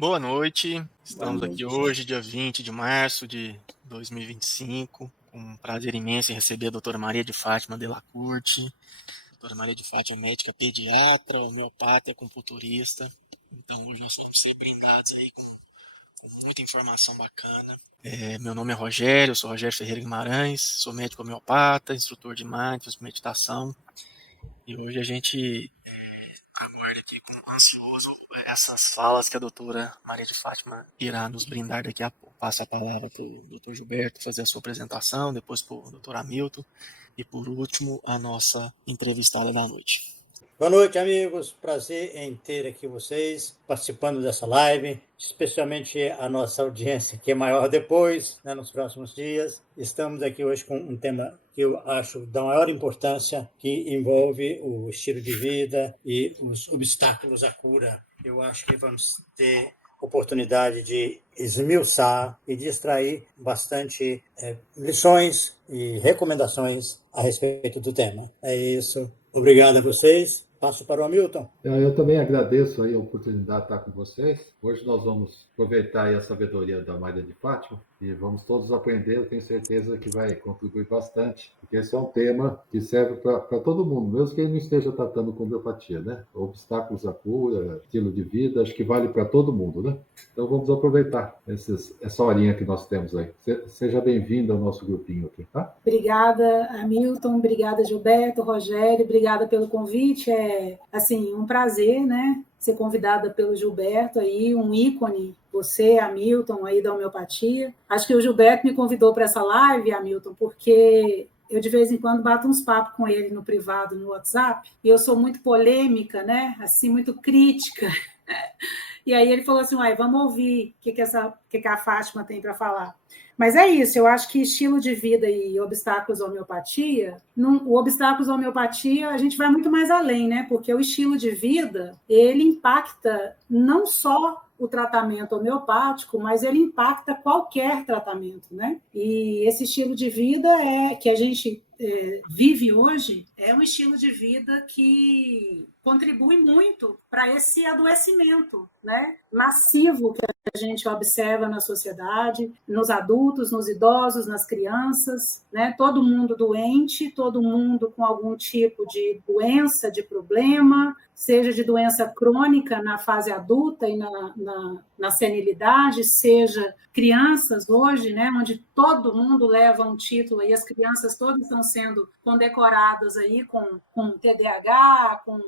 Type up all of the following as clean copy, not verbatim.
Boa noite, Boa estamos aqui noite. hoje, dia 20 de março de 2025, com um prazer imenso em receber a doutora Maria de Fátima Delacourte. Doutora Maria de Fátima é médica pediatra, homeopata e acupunturista. Então hoje nós vamos ser brindados aí com muita informação bacana. Meu nome é Rogério, eu sou Rogério Ferreira Guimarães, sou médico homeopata, instrutor de mindfulness, meditação. E hoje a gente aguardo aqui com ansioso essas falas que a doutora Maria de Fátima irá nos brindar daqui a pouco. Passo a palavra para o doutor Gilberto fazer a sua apresentação, depois para o doutor Hamilton e, por último, a nossa entrevistada da noite. Boa noite, amigos. Prazer em ter aqui vocês participando dessa live, especialmente a nossa audiência, que é maior depois, nos próximos dias. Estamos aqui hoje com um tema que eu acho da maior importância, que envolve o estilo de vida e os obstáculos à cura. Eu acho que vamos ter oportunidade de esmiuçar e de extrair bastante lições e recomendações a respeito do tema. É isso. Obrigado a vocês. Passo para o Hamilton. Eu também agradeço aí a oportunidade de estar com vocês. Hoje nós vamos aproveitar aí a sabedoria da Maria de Fátima e vamos todos aprender. Eu tenho certeza que vai contribuir bastante, porque esse é um tema que serve para todo mundo, mesmo que ele não esteja tratando com homeopatia, né? Obstáculos à cura, estilo de vida, acho que vale para todo mundo, né? Então vamos aproveitar essa horinha que nós temos aí. Seja bem-vindo ao nosso grupinho aqui, tá? Obrigada, Hamilton, obrigada, Gilberto, Rogério, obrigada pelo convite. É, assim, um prazer, né, ser convidada pelo Gilberto aí, um ícone, você, Hamilton, aí da homeopatia. Acho que o Gilberto me convidou para essa live, Hamilton, porque eu de vez em quando bato uns papos com ele no privado, no WhatsApp, e eu sou muito polêmica, né, assim, muito crítica. E aí ele falou assim, vamos ouvir o que a Fátima tem para falar. Mas é isso, eu acho que estilo de vida e obstáculos à homeopatia, o obstáculos à homeopatia, a gente vai muito mais além, né? Porque o estilo de vida, ele impacta não só o tratamento homeopático, mas ele impacta qualquer tratamento, né? E esse estilo de vida que a gente vive hoje é um estilo de vida que contribui muito para esse adoecimento, né, massivo que a gente observa na sociedade, nos adultos, nos idosos, nas crianças, né? Todo mundo doente, todo mundo com algum tipo de doença, de problema, seja de doença crônica na fase adulta e na senilidade, seja crianças hoje, né, onde todo mundo leva um título e as crianças todas estão sendo condecoradas aí com TDAH, com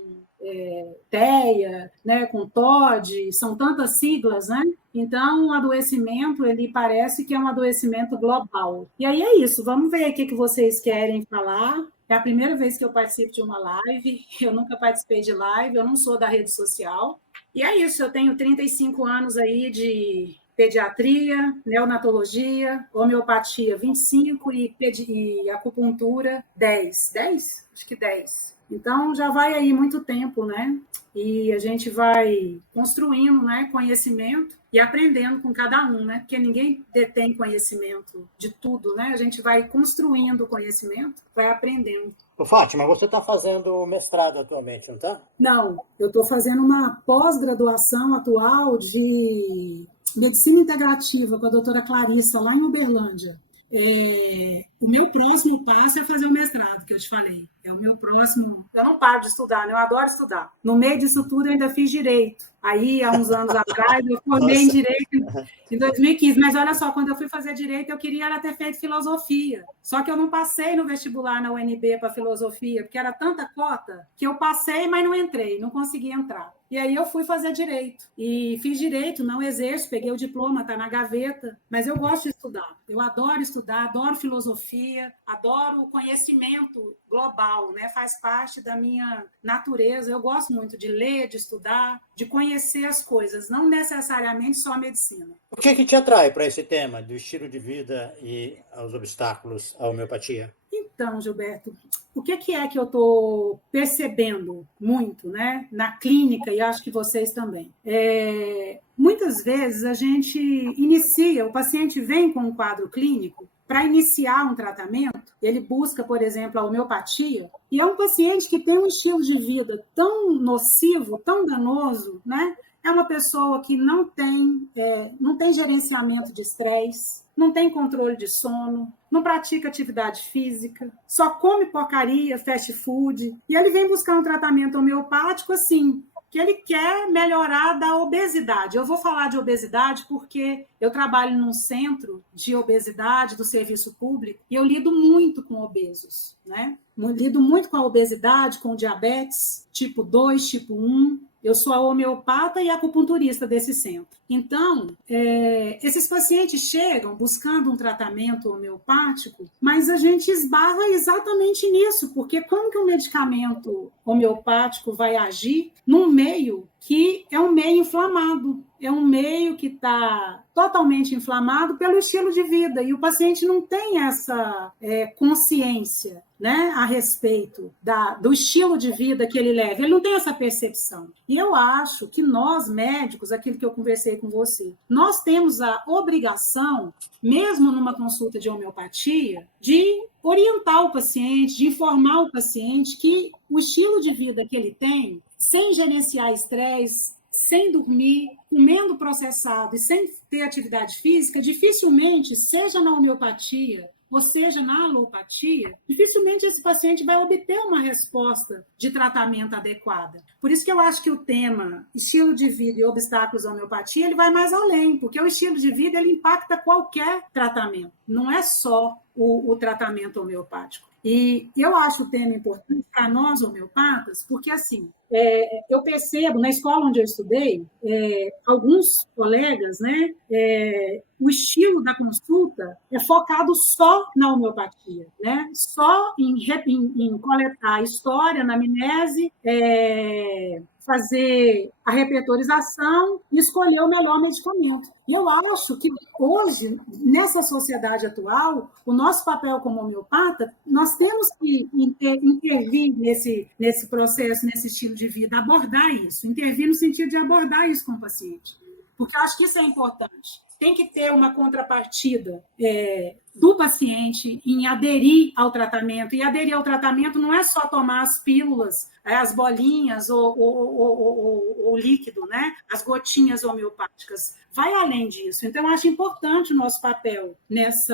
TEA, né, com TOD, são tantas siglas, né? Então, o adoecimento, ele parece que é um adoecimento global. E aí é isso, vamos ver o que vocês querem falar. É a primeira vez que eu participo de uma live, eu nunca participei de live, eu não sou da rede social. E é isso, eu tenho 35 anos aí de pediatria, neonatologia, homeopatia 25 e acupuntura 10. 10? Acho que 10. Então, já vai aí muito tempo, né? E a gente vai construindo, né, conhecimento e aprendendo com cada um, né? Porque ninguém detém conhecimento de tudo, né? A gente vai construindo conhecimento, vai aprendendo. Ô, Fátima, você está fazendo mestrado atualmente, não está? Não, eu estou fazendo uma pós-graduação atual de medicina integrativa com a doutora Clarissa, lá em Uberlândia. O meu próximo passo é fazer o mestrado, que eu te falei. É o meu próximo. Eu não paro de estudar, né? Eu adoro estudar. No meio disso tudo, eu ainda fiz direito. Aí, há uns anos atrás, eu formei em direito em 2015. Mas olha só, quando eu fui fazer direito, eu queria ter feito filosofia. Só que eu não passei no vestibular na UNB para filosofia, porque era tanta cota que eu passei, mas não entrei, não consegui entrar. E aí eu fui fazer direito. E fiz direito, não exerço, peguei o diploma, está na gaveta. Mas eu gosto de estudar. Eu adoro estudar, adoro filosofia, adoro o conhecimento global, né? Faz parte da minha natureza. Eu gosto muito de ler, de estudar, de conhecer as coisas, não necessariamente só a medicina. O que te atrai para esse tema do estilo de vida e os obstáculos à homeopatia? Então, Gilberto, o que é que eu estou percebendo muito, né, na clínica, e acho que vocês também? Muitas vezes a gente inicia, o paciente vem com um quadro clínico para iniciar um tratamento, ele busca, por exemplo, a homeopatia, e é um paciente que tem um estilo de vida tão nocivo, tão danoso, né, é uma pessoa que não tem gerenciamento de estresse, não tem controle de sono, não pratica atividade física, só come porcaria, fast food, e ele vem buscar um tratamento homeopático assim, que ele quer melhorar da obesidade. Eu vou falar de obesidade porque eu trabalho num centro de obesidade do serviço público e eu lido muito com obesos, né? Lido muito com a obesidade, com diabetes, tipo 2, tipo 1. Eu sou a homeopata e acupunturista desse centro. Então, esses pacientes chegam buscando um tratamento homeopático, mas a gente esbarra exatamente nisso, porque como que um medicamento homeopático vai agir num meio que é um meio inflamado, é um meio que está totalmente inflamado pelo estilo de vida, e o paciente não tem essa consciência, né, a respeito do estilo de vida que ele leva, ele não tem essa percepção. E eu acho que nós, médicos, aquilo que eu conversei com você, nós temos a obrigação, mesmo numa consulta de homeopatia, de orientar o paciente, de informar o paciente que o estilo de vida que ele tem, sem gerenciar estresse, sem dormir, comendo processado e sem ter atividade física, dificilmente, seja na homeopatia ou seja na alopatia, dificilmente esse paciente vai obter uma resposta de tratamento adequada. Por isso que eu acho que o tema estilo de vida e obstáculos à homeopatia, ele vai mais além, porque o estilo de vida ele impacta qualquer tratamento, não é só o tratamento homeopático. E eu acho o tema importante para nós, homeopatas, porque, assim, eu percebo, na escola onde eu estudei, alguns colegas, né, o estilo da consulta é focado só na homeopatia, né, só em coletar a história, anamnese, fazer a repertorização e escolher o melhor medicamento. E eu acho que hoje, nessa sociedade atual, o nosso papel como homeopata, nós temos que intervir nesse processo, nesse estilo de vida, abordar isso, intervir no sentido de abordar isso com o paciente. Porque eu acho que isso é importante. Tem que ter uma contrapartida do paciente em aderir ao tratamento. E aderir ao tratamento não é só tomar as pílulas, as bolinhas ou o líquido, né? As gotinhas homeopáticas. Vai além disso. Então, eu acho importante o nosso papel nessa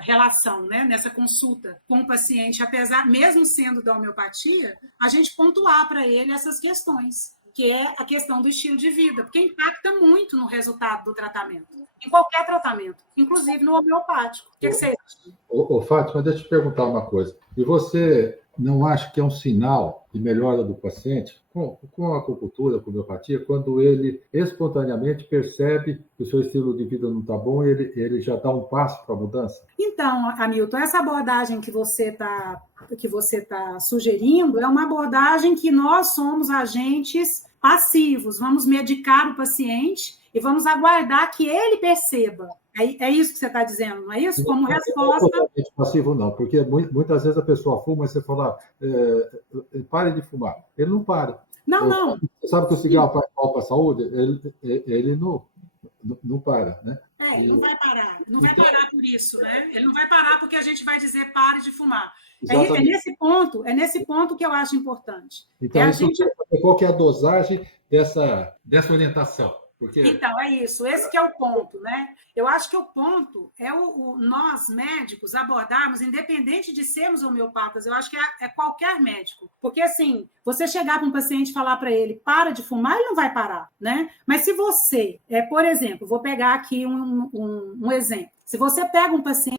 relação, né? Nessa consulta com o paciente, apesar, mesmo sendo da homeopatia, a gente pontuar para ele essas questões, que é a questão do estilo de vida, porque impacta muito no resultado do tratamento, em qualquer tratamento, inclusive no homeopático. O que vocês acham? Fátima, deixa eu te perguntar uma coisa. E você não acha que é um sinal de melhora do paciente com a acupuntura, com a homeopatia, quando ele espontaneamente percebe que o seu estilo de vida não está bom e ele já dá um passo para a mudança? Então, Hamilton, essa abordagem que você tá sugerindo é uma abordagem que nós somos agentes passivos, vamos medicar o paciente e vamos aguardar que ele perceba. É isso que você está dizendo, não é isso? Como resposta... Não é passivo, não, porque muitas vezes a pessoa fuma e você fala, pare de fumar. Ele não para. Não. Você sabe que o cigarro faz mal para a saúde? Ele não para, né? Ele não vai parar. Não vai parar por isso, né? Ele não vai parar porque a gente vai dizer pare de fumar. É nesse ponto que eu acho importante. Então, qual que é a dosagem dessa orientação? Porque... Então, é isso. Esse que é o ponto, né? Eu acho que o ponto é nós, médicos, abordarmos, independente de sermos homeopatas, eu acho que é qualquer médico. Porque, assim, você chegar para um paciente e falar para ele, para de fumar, ele não vai parar, né? Mas se você, por exemplo, vou pegar aqui um exemplo. Se você pega um paciente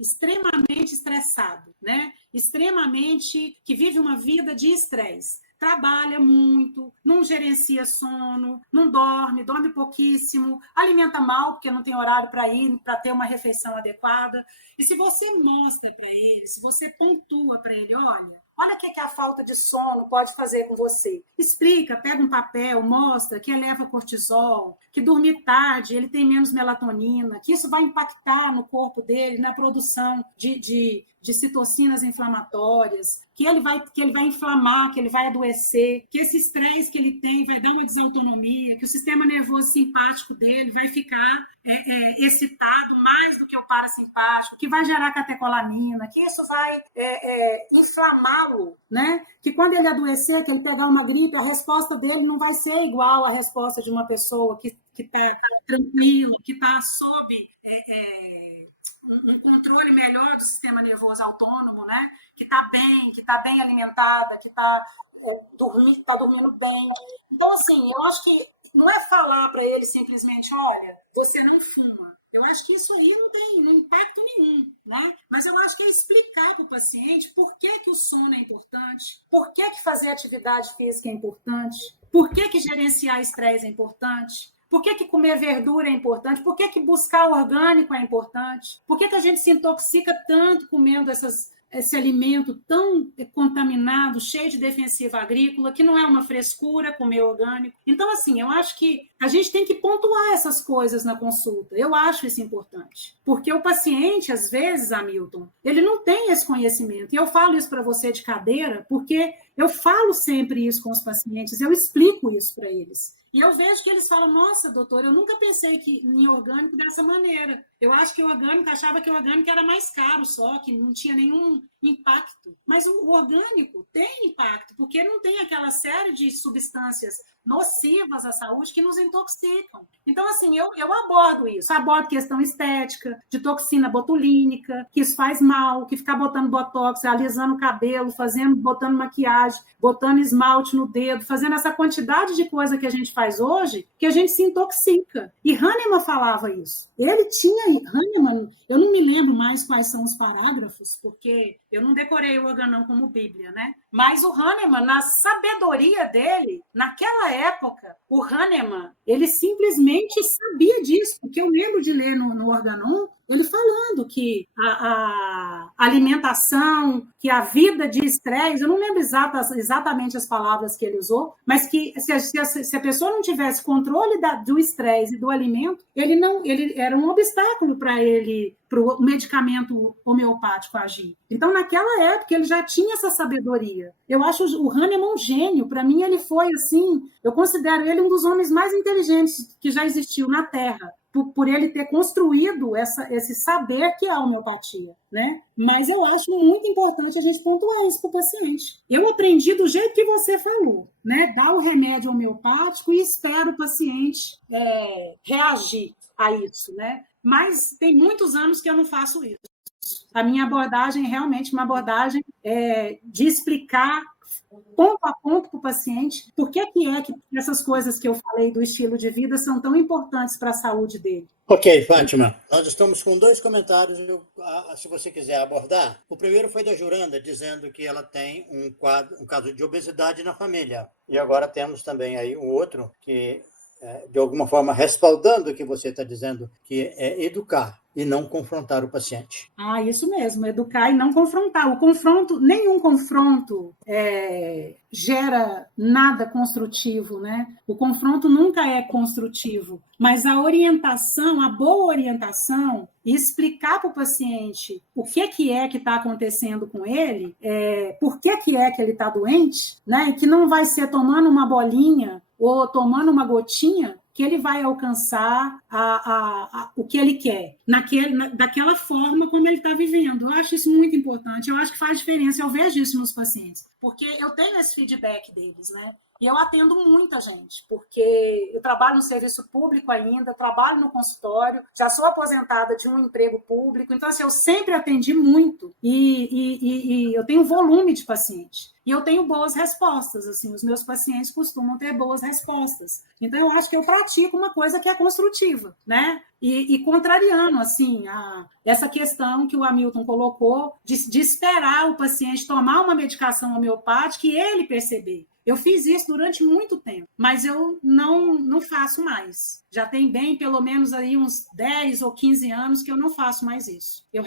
extremamente estressado, né? Extremamente, que vive uma vida de estresse, trabalha muito, não gerencia sono, não dorme pouquíssimo, alimenta mal porque não tem horário para ir, para ter uma refeição adequada. E se você mostra para ele, se você pontua para ele, olha o que a falta de sono pode fazer com você. Explica, pega um papel, mostra que eleva cortisol, que dormir tarde ele tem menos melatonina, que isso vai impactar no corpo dele, na produção de de citocinas inflamatórias, que ele vai inflamar, que ele vai adoecer, que esse estresse que ele tem vai dar uma desautonomia, que o sistema nervoso simpático dele vai ficar excitado mais do que o parasimpático, que vai gerar catecolamina, que isso vai inflamá-lo, né? Que quando ele adoecer, que ele pegar uma gripe, a resposta dele não vai ser igual à resposta de uma pessoa que está tranquila, que está sob um controle melhor do sistema nervoso autônomo, né? Que está bem alimentada, que está dormindo bem. Então, assim, eu acho que não é falar para ele simplesmente, olha, você não fuma. Eu acho que isso aí não tem impacto nenhum, né? Mas eu acho que é explicar para o paciente por que o sono é importante, por que fazer atividade física é importante, por que gerenciar estresse é importante, por que comer verdura é importante, por que buscar orgânico é importante, por que a gente se intoxica tanto comendo esse alimento tão contaminado, cheio de defensiva agrícola, que não é uma frescura comer orgânico. Então, assim, eu acho que a gente tem que pontuar essas coisas na consulta. Eu acho isso importante. Porque o paciente, às vezes, Hamilton, ele não tem esse conhecimento. E eu falo isso para você de cadeira, porque eu falo sempre isso com os pacientes, eu explico isso para eles. E eu vejo que eles falam, nossa, doutor, eu nunca pensei em orgânico dessa maneira. Eu acho que o orgânico, achava que o orgânico era mais caro só, que não tinha nenhum impacto. Mas o orgânico tem impacto, porque não tem aquela série de substâncias nocivas à saúde que nos intoxicam. Então, assim, eu abordo isso. Abordo questão estética, de toxina botulínica, que isso faz mal, que ficar botando botox, alisando o cabelo, botando maquiagem, botando esmalte no dedo, fazendo essa quantidade de coisa que a gente faz hoje, que a gente se intoxica. E Hahnemann falava isso. Hahnemann, eu não me lembro mais quais são os parágrafos, porque eu não decorei o organão como Bíblia, né? Mas o Hahnemann, na sabedoria dele, naquela época, o Hahnemann, ele simplesmente sabia disso, porque eu lembro de ler no organão, ele falando que a alimentação, que a vida de estresse, eu não lembro exatamente as palavras que ele usou, mas que se a pessoa não tivesse controle do estresse e do alimento, ele era um obstáculo para o medicamento homeopático agir. Então, naquela época, ele já tinha essa sabedoria. Eu acho o Hahnemann um gênio. Para mim, ele foi, assim, eu considero ele um dos homens mais inteligentes que já existiu na Terra, por ele ter construído esse saber que é a homeopatia, né? Mas eu acho muito importante a gente pontuar isso para o paciente. Eu aprendi do jeito que você falou, né? Dar o remédio homeopático e espero o paciente reagir a isso, né? Mas tem muitos anos que eu não faço isso. A minha abordagem é realmente uma abordagem de explicar ponto a ponto para o paciente por que essas coisas que eu falei do estilo de vida são tão importantes para a saúde dele. Ok, Fátima, nós estamos com 2 comentários, se você quiser abordar. O primeiro foi da Juranda, dizendo que ela tem um caso de obesidade na família. E agora temos também aí um outro que, de alguma forma, respaldando o que você está dizendo, que é educar e não confrontar o paciente. Isso mesmo, educar e não confrontar. Nenhum confronto gera nada construtivo, né? O confronto nunca é construtivo, mas a orientação, a boa orientação, e explicar para o paciente o que está acontecendo com ele, por que ele está doente, né? E que não vai ser tomando uma bolinha ou tomando uma gotinha que ele vai alcançar o que ele quer, daquela forma como ele está vivendo. Eu acho isso muito importante, eu acho que faz diferença, eu vejo isso nos pacientes, porque eu tenho esse feedback deles, né? E eu atendo muita gente, porque eu trabalho no serviço público ainda, trabalho no consultório, já sou aposentada de um emprego público, então assim, eu sempre atendi muito e eu tenho volume de paciente. E eu tenho boas respostas, assim, os meus pacientes costumam ter boas respostas. Então, eu acho que eu pratico uma coisa que é construtiva, né? E contrariando, assim, essa questão que o Hamilton colocou de esperar o paciente tomar uma medicação homeopática e ele perceber. Eu fiz isso durante muito tempo, mas eu não faço mais. Já tem pelo menos aí uns 10 ou 15 anos que eu não faço mais isso. Eu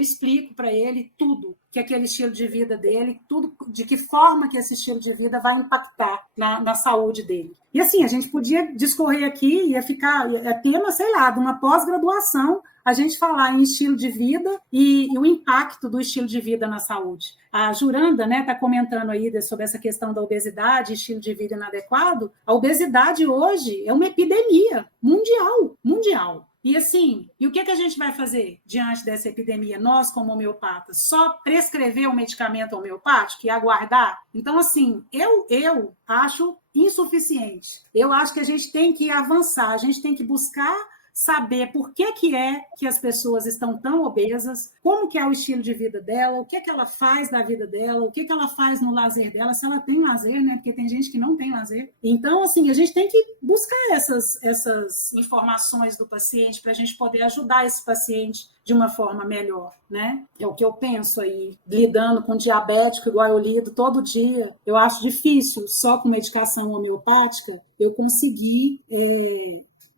explico para ele tudo, que aquele estilo de vida dele, tudo, de que forma que esse estilo de vida vai impactar na saúde dele. E assim, a gente podia discorrer aqui, ia ficar tema, sei lá, de uma pós-graduação a gente falar em estilo de vida e o impacto do estilo de vida na saúde. A Juranda, né, está comentando aí sobre essa questão da obesidade, estilo de vida inadequado. A obesidade hoje é uma epidemia mundial. E assim, e o que a gente vai fazer diante dessa epidemia? Nós, como homeopatas, só prescrever um medicamento homeopático e aguardar? Então, assim, eu acho insuficiente. Eu acho que a gente tem que avançar, a gente tem que buscar saber por que é que as pessoas estão tão obesas, como que é o estilo de vida dela, o que ela faz da vida dela, o que ela faz no lazer dela, se ela tem lazer, né? Porque tem gente que não tem lazer. Então, assim, a gente tem que buscar essas informações do paciente para a gente poder ajudar esse paciente de uma forma melhor, né? É o que eu penso aí, lidando com diabético, igual eu lido todo dia. Eu acho difícil, só com medicação homeopática, eu conseguir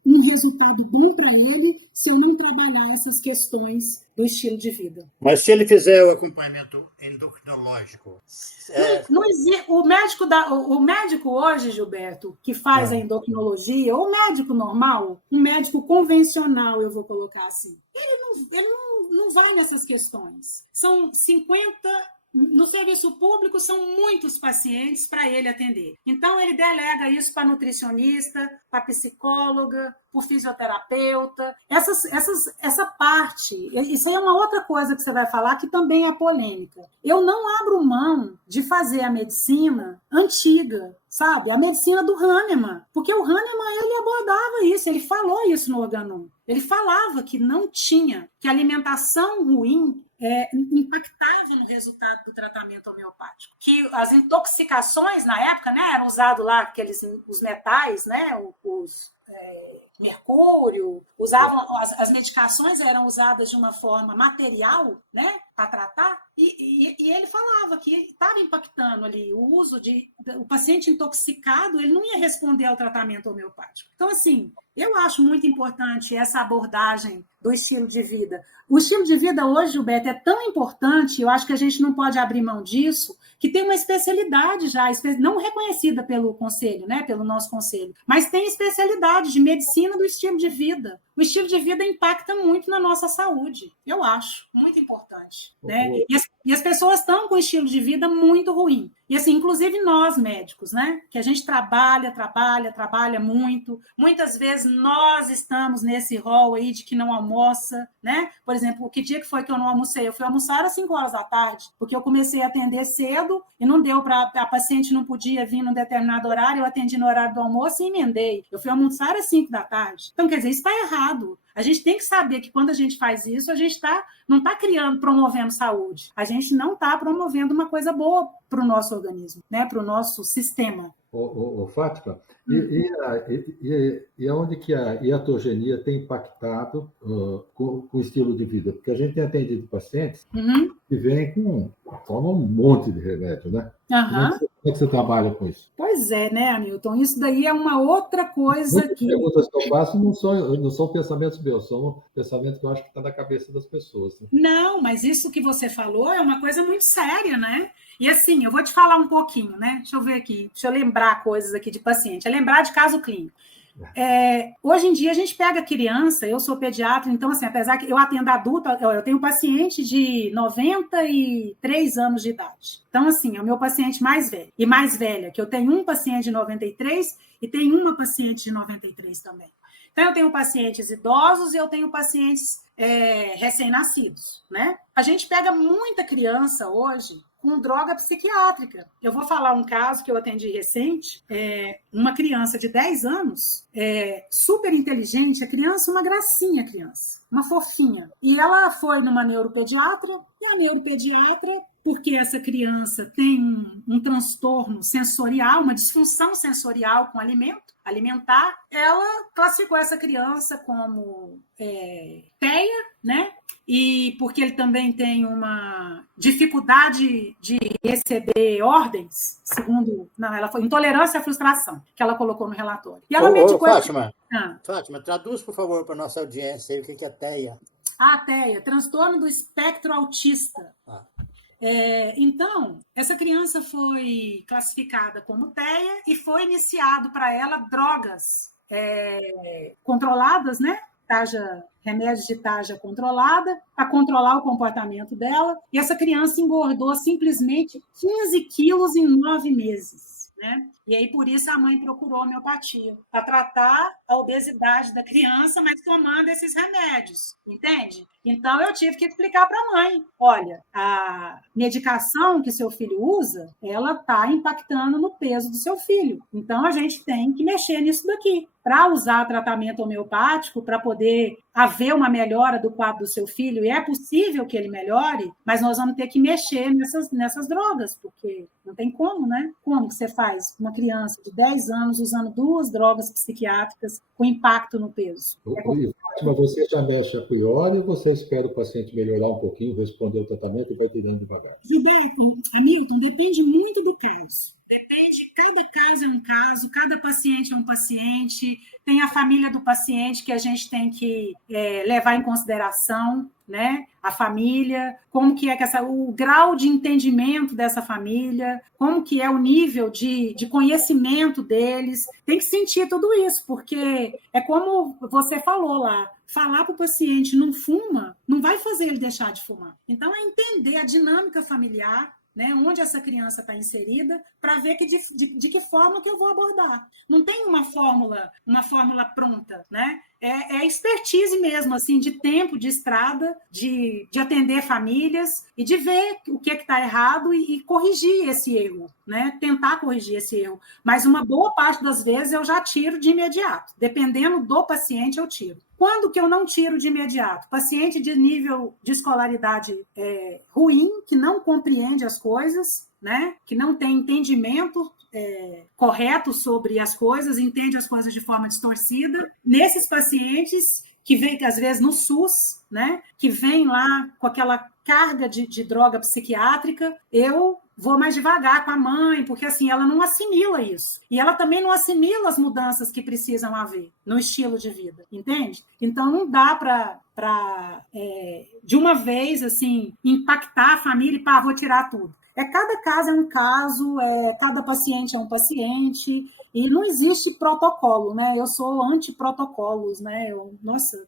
um resultado bom para ele se eu não trabalhar essas questões do estilo de vida. Mas se ele fizer o acompanhamento endocrinológico... Não existe, o médico hoje, Gilberto, que faz a endocrinologia, ou médico normal, um médico convencional, eu vou colocar assim, ele não vai nessas questões. São 50... No serviço público, são muitos pacientes para ele atender. Então, ele delega isso para nutricionista, para psicóloga, para fisioterapeuta. Essa parte, isso aí é uma outra coisa que você vai falar que também é polêmica. Eu não abro mão de fazer a medicina antiga, sabe? A medicina do Hahnemann. Porque o Hahnemann, ele abordava isso, ele falou isso no Organon. Ele falava que não tinha, que a alimentação ruim impactava no resultado do tratamento homeopático. Que as intoxicações, na época, né, eram usados lá os metais, né, mercúrio, as medicações eram usadas de uma forma material, né, para tratar, e ele falava que estava impactando ali o uso o paciente intoxicado, ele não ia responder ao tratamento homeopático. Então, assim, eu acho muito importante essa abordagem do estilo de vida. O estilo de vida hoje, Gilberto, é tão importante, eu acho que a gente não pode abrir mão disso, que tem uma especialidade já, não reconhecida pelo conselho, né, pelo nosso conselho, mas tem especialidade de medicina do estilo de vida. O estilo de vida impacta muito na nossa saúde, eu acho, muito importante, né? E as pessoas estão com um estilo de vida muito ruim. E assim, inclusive nós médicos, né? Que a gente trabalha muito. Muitas vezes nós estamos nesse rol aí de que não almoça, né? Por exemplo, que dia que foi que eu não almocei? Eu fui almoçar às 5 horas da tarde, porque eu comecei a atender cedo e não deu para... A paciente não podia vir num determinado horário, eu atendi no horário do almoço e emendei. Eu fui almoçar às 5 da tarde. Então, quer dizer, isso está errado. A gente tem que saber que quando a gente faz isso, a gente não está promovendo saúde. A gente não está promovendo uma coisa boa para o nosso organismo, né? Para o nosso sistema. Fátima, e aonde que a iatogenia tem impactado com o estilo de vida? Porque a gente tem atendido pacientes que vêm tomam um monte de remédio, né? Como é que você trabalha com isso? Pois é, né, Hamilton? Isso daí é uma outra coisa Muitas perguntas que eu faço não são pensamentos meus, são pensamentos que eu acho que estão na cabeça das pessoas. Né? Não, mas isso que você falou é uma coisa muito séria, né? E assim, eu vou te falar um pouquinho, né? Deixa eu ver aqui, deixa eu lembrar coisas aqui de paciente, lembrar de caso clínico. Hoje em dia a gente pega criança, eu sou pediatra, então assim, apesar que eu atendo adulta, eu tenho um paciente de 93 anos de idade. Então assim, é o meu paciente mais velho e mais velha, que eu tenho um paciente de 93 e tenho uma paciente de 93 também. Então eu tenho pacientes idosos e eu tenho pacientes recém-nascidos, né? A gente pega muita criança hoje com droga psiquiátrica. Eu vou falar um caso que eu atendi recente, uma criança de 10 anos, super inteligente, a criança, uma gracinha a criança, uma fofinha. E ela foi numa neuropediatra, e a neuropediatra, porque essa criança tem um transtorno sensorial, uma disfunção sensorial com alimentar, ela classificou essa criança como TEA, né? E porque ele também tem uma dificuldade de receber ordens, segundo... Não, ela foi intolerância à frustração, que ela colocou no relatório. E ela medicou... Fátima, traduz, por favor, para a nossa audiência o que é TEA. TEA, transtorno do espectro autista. Então, essa criança foi classificada como TEA e foi iniciado para ela drogas controladas, né? remédios de taxa controlada, para controlar o comportamento dela, e essa criança engordou simplesmente 15 quilos em 9 meses. Né? E aí, por isso, a mãe procurou a homeopatia, para tratar a obesidade da criança, mas tomando esses remédios, entende? Então, eu tive que explicar para a mãe, olha, a medicação que seu filho usa, ela está impactando no peso do seu filho. Então, a gente tem que mexer nisso daqui. Para usar tratamento homeopático, para poder haver uma melhora do quadro do seu filho, e é possível que ele melhore, mas nós vamos ter que mexer nessas drogas, porque não tem como, né? Como que você faz uma criança de 10 anos usando 2 drogas psiquiátricas com impacto no peso? Fátima, você já mexe a priori ou você espera o paciente melhorar um pouquinho, responder o tratamento e vai tirando devagar? Hamilton, depende muito do caso. Depende, cada caso é um caso, cada paciente é um paciente, tem a família do paciente que a gente tem que levar em consideração, né? A família, como que é que o grau de entendimento dessa família, como que é o nível de conhecimento deles, tem que sentir tudo isso, porque é como você falou lá, falar para o paciente não fuma, não vai fazer ele deixar de fumar. Então, é entender a dinâmica familiar, né, onde essa criança está inserida, para ver de que forma que eu vou abordar. Não tem uma fórmula pronta, né? É expertise mesmo, assim, de tempo, de estrada, de atender famílias e de ver o que está errado e corrigir esse erro, né? Tentar corrigir esse erro. Mas uma boa parte das vezes eu já tiro de imediato. Dependendo do paciente, eu tiro. Quando que eu não tiro de imediato? Paciente de nível de escolaridade ruim, que não compreende as coisas, né? Que não tem entendimento correto sobre as coisas, entende as coisas de forma distorcida. Nesses pacientes que vêm, às vezes, no SUS, né? Que vem lá com aquela carga de droga psiquiátrica, eu vou mais devagar com a mãe, porque assim, ela não assimila isso. E ela também não assimila as mudanças que precisam haver no estilo de vida, entende? Então, não dá para de uma vez, assim, impactar a família e vou tirar tudo. Cada caso é um caso, cada paciente é um paciente, e não existe protocolo, né? Eu sou anti-protocolos, né?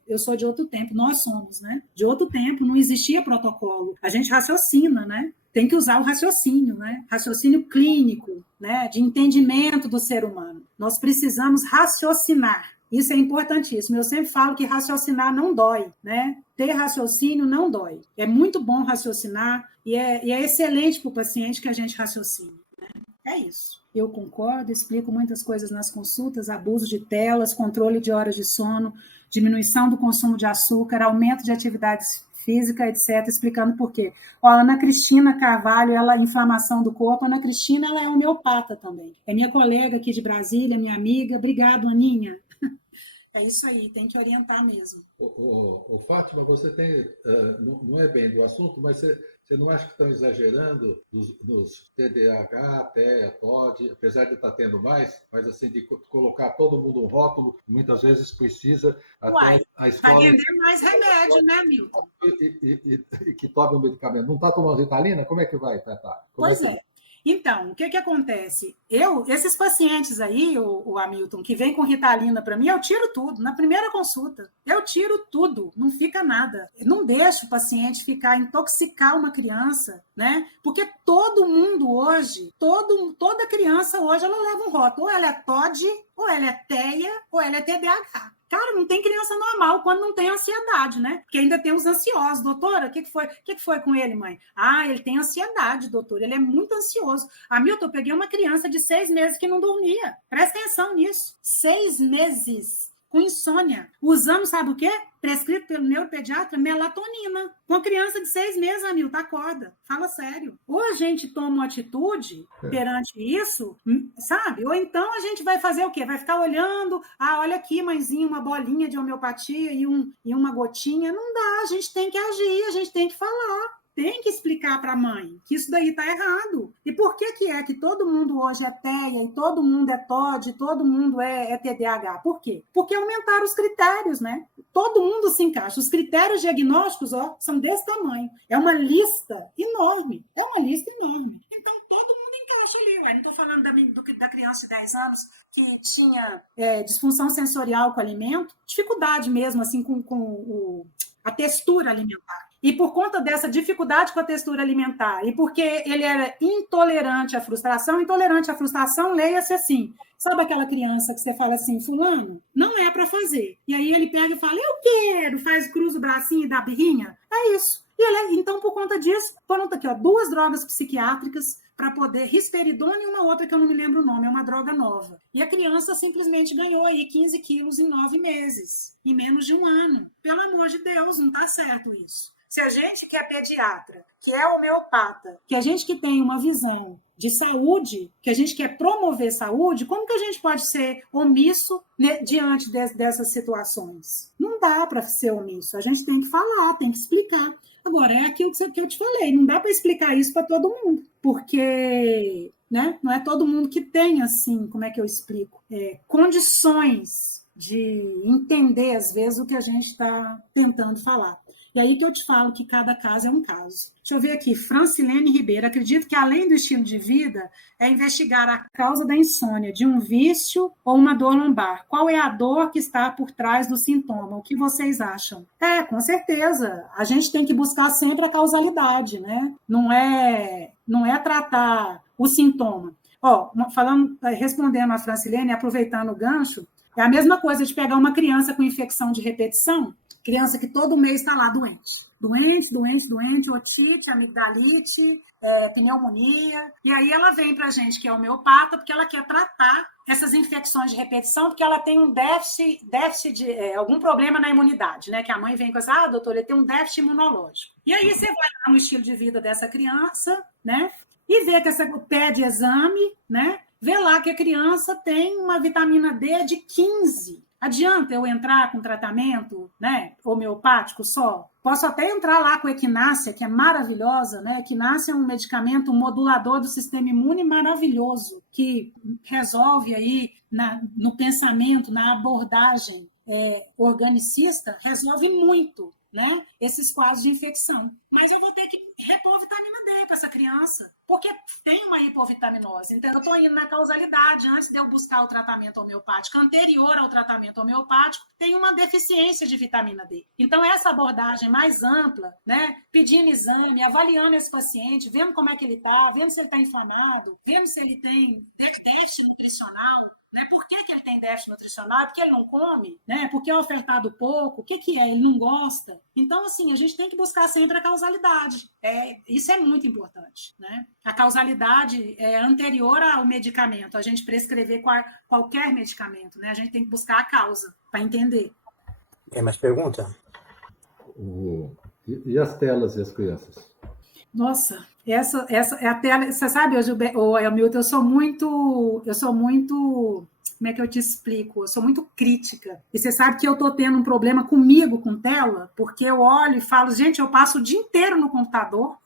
Eu sou de outro tempo, nós somos, né? De outro tempo, não existia protocolo. A gente raciocina, né? Tem que usar o raciocínio, né? Raciocínio clínico, né? De entendimento do ser humano. Nós precisamos raciocinar. Isso é importantíssimo. Eu sempre falo que raciocinar não dói, né? Ter raciocínio não dói. É muito bom raciocinar e é excelente para o paciente que a gente raciocine. Né? É isso. Eu concordo, explico muitas coisas nas consultas, abuso de telas, controle de horas de sono, diminuição do consumo de açúcar, aumento de atividades física, etc., explicando por quê. A Ana Cristina Carvalho, inflamação do corpo. A Ana Cristina, ela é homeopata também. É minha colega aqui de Brasília, minha amiga. Obrigado, Aninha. É isso aí, tem que orientar mesmo. Fátima, você tem, não é bem do assunto, mas você não acha que estão exagerando nos TDAH, TEA, TOD, apesar de estar tendo mais, mas assim, de colocar todo mundo no rótulo, muitas vezes precisa até a escola... Vai vender mais remédio, né, Milton? E que tome o medicamento. Não está tomando Ritalina? Como é que vai tratar? Pois é. Então, o que acontece? Esses pacientes aí, o Hamilton, que vem com Ritalina para mim, eu tiro tudo. Na primeira consulta, eu tiro tudo, não fica nada. Eu não deixo o paciente intoxicar uma criança, né? Porque todo mundo hoje, toda criança hoje, ela leva um rótulo. Ou ela é TOD, ou ela é TEA, ou ela é TDAH. Cara, não tem criança normal quando não tem ansiedade, né? Porque ainda tem os ansiosos. Doutora, o que foi com ele, mãe? Ele tem ansiedade, doutor. Ele é muito ansioso. Milton, eu peguei uma criança de 6 meses que não dormia. Presta atenção nisso. 6 meses com insônia. Usando, sabe o quê? Prescrito pelo neuropediatra, melatonina. Com a criança de 6 meses, Hamilton, acorda. Fala sério. Ou a gente toma uma atitude perante isso, sabe? Ou então a gente vai fazer o quê? Vai ficar olhando, olha aqui, mãezinha, uma bolinha de homeopatia e uma gotinha. Não dá, a gente tem que agir, a gente tem que falar. Tem que explicar para a mãe que isso daí está errado. E por que que todo mundo hoje é TEA e todo mundo é TOD, todo mundo é TDAH? Por quê? Porque aumentaram os critérios, né? Todo mundo se encaixa. Os critérios diagnósticos, são desse tamanho. É uma lista enorme. Então, todo mundo posso ali, ué. Não estou falando da criança de 10 anos que tinha disfunção sensorial com o alimento, dificuldade mesmo, assim, com a textura alimentar. E por conta dessa dificuldade com a textura alimentar, e porque ele era intolerante à frustração, leia-se assim, sabe aquela criança que você fala assim, fulano, não é para fazer. E aí ele pega e fala, eu quero, cruza o bracinho e dá birrinha. É isso. E então, por conta disso, foram aqui, 2 drogas psiquiátricas para poder, risperidona e uma outra que eu não me lembro o nome, é uma droga nova. E a criança simplesmente ganhou aí 15 quilos em 9 meses, em menos de 1 ano. Pelo amor de Deus, não está certo isso. Se a gente que é pediatra, que é homeopata, que a gente que tem uma visão de saúde, que a gente quer promover saúde, como que a gente pode ser omisso, né, diante dessas situações? Não dá para ser omisso, a gente tem que falar, tem que explicar. Agora, é aquilo que eu te falei, não dá para explicar isso para todo mundo, porque, né, não é todo mundo que tem, assim, como é que eu explico? Condições de entender, às vezes, o que a gente está tentando falar. E aí que eu te falo que cada caso é um caso. Deixa eu ver aqui, Francilene Ribeiro. Acredito que, além do estilo de vida, é investigar a causa da insônia, de um vício ou uma dor lombar. Qual é a dor que está por trás do sintoma? O que vocês acham? Com certeza. A gente tem que buscar sempre a causalidade, né? Não é tratar o sintoma. Respondendo a Francilene, aproveitando o gancho, é a mesma coisa de pegar uma criança com infecção de repetição, criança que todo mês está lá doente, otite, amigdalite, pneumonia. E aí ela vem para a gente, que é homeopata, porque ela quer tratar essas infecções de repetição, porque ela tem um déficit de algum problema na imunidade, né? Que a mãe vem com essa, doutora, ele tem um déficit imunológico. E aí você vai lá no estilo de vida dessa criança, né? E vê que pede exame, né? Vê lá que a criança tem uma vitamina D de 15. Adianta eu entrar com tratamento, né, homeopático só? Posso até entrar lá com equinácea, que é maravilhosa, né? Equinácea é um medicamento, um modulador do sistema imune maravilhoso, que resolve aí no pensamento, na abordagem organicista, resolve muito, né, esses quadros de infecção. Mas eu vou ter que repor vitamina D para essa criança, porque tem uma hipovitaminose. Então, eu estou indo na causalidade. Antes de eu buscar o tratamento homeopático, anterior ao tratamento homeopático, tem uma deficiência de vitamina D. Então, essa abordagem mais ampla, né, pedindo exame, avaliando esse paciente, vendo como é que ele está, vendo se ele está inflamado, vendo se ele tem déficit nutricional, né? Por que ele tem déficit nutricional? Porque ele não come? Né? Porque é ofertado pouco? O que é? Ele não gosta? Então, assim, a gente tem que buscar sempre a causalidade. Isso é muito importante. Né? A causalidade é anterior ao medicamento, a gente prescrever qualquer medicamento. Né? A gente tem que buscar a causa para entender. Tem mais pergunta? E as telas e as crianças? Nossa, essa é a tela. Você sabe, Hamilton, eu sou muito, como é que eu te explico? Eu sou muito crítica. E você sabe que eu estou tendo um problema comigo com tela, porque eu olho e falo, gente, eu passo o dia inteiro no computador.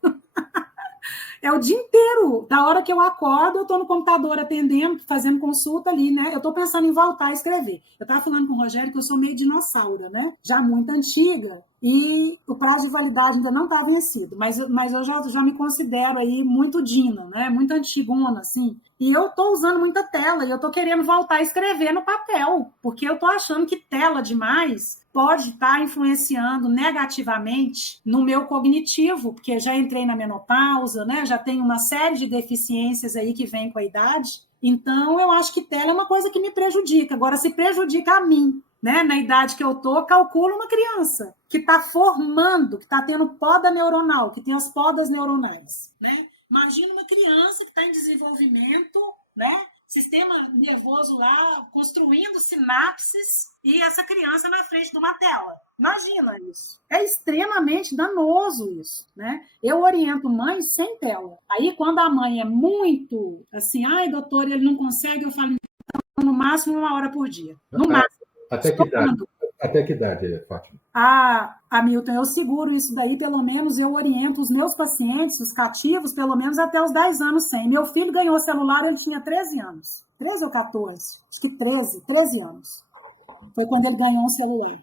É o dia inteiro. Da hora que eu acordo, eu estou no computador atendendo, fazendo consulta ali, né? Eu estou pensando em voltar a escrever. Eu estava falando com o Rogério que eu sou meio dinossauro, né? Já muito antiga. E o prazo de validade ainda não está vencido. Mas eu já me considero aí muito dina, né? Muito antigona, assim. E eu estou usando muita tela e eu estou querendo voltar a escrever no papel, porque eu estou achando que tela demais pode estar influenciando negativamente no meu cognitivo, porque já entrei na menopausa, né? Já tenho uma série de deficiências aí que vem com a idade. Então, eu acho que tela é uma coisa que me prejudica. Agora, se prejudica a mim, né? Na idade que eu estou, calcula uma criança que está formando, que está tendo poda neuronal, que tem as podas neuronais, né? Imagina uma criança que está em desenvolvimento, né? Sistema nervoso lá, construindo sinapses, e essa criança na frente de uma tela. Imagina isso. É extremamente danoso isso, né? Eu oriento mães sem tela. Aí, quando a mãe é muito assim, ai, doutor, ele não consegue, eu falo, então, no máximo 1 hora por dia. No máximo. Até que idade, Fátima? Hamilton, eu seguro isso daí, pelo menos eu oriento os meus pacientes, os cativos, pelo menos até os 10 anos sem. Meu filho ganhou celular, ele tinha 13 anos. 13 ou 14? Acho que 13 anos. Foi quando ele ganhou um celular.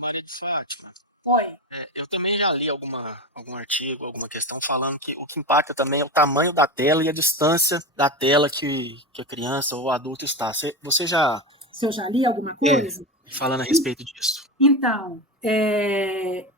Maria de Fátima, Oi. Eu também já li algum artigo, alguma questão falando que o que impacta também é o tamanho da tela e a distância da tela que a criança ou o adulto está. Você já Se eu já li alguma coisa? falando a respeito disso? Então,